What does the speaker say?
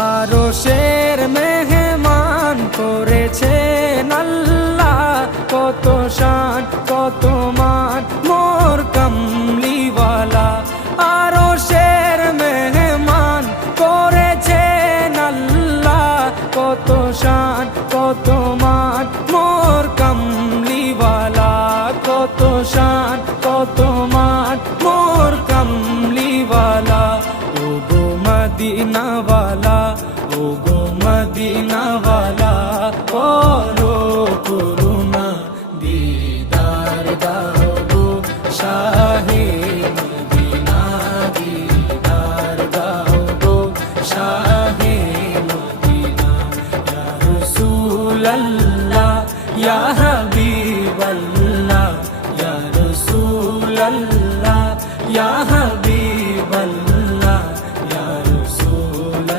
আরশের মেহমান করেছেন আল্লাহ, কত শান কত মান মোর কামলিওয়ালা। আরশের মেহমান করেছেন আল্লাহ, কত শান কত মান মোর কামলিওয়ালা, কত শান কত মান মোর কামলিওয়ালা। ও গো মদিনাওয়ালা, ও গো মদিনাওয়ালা, করো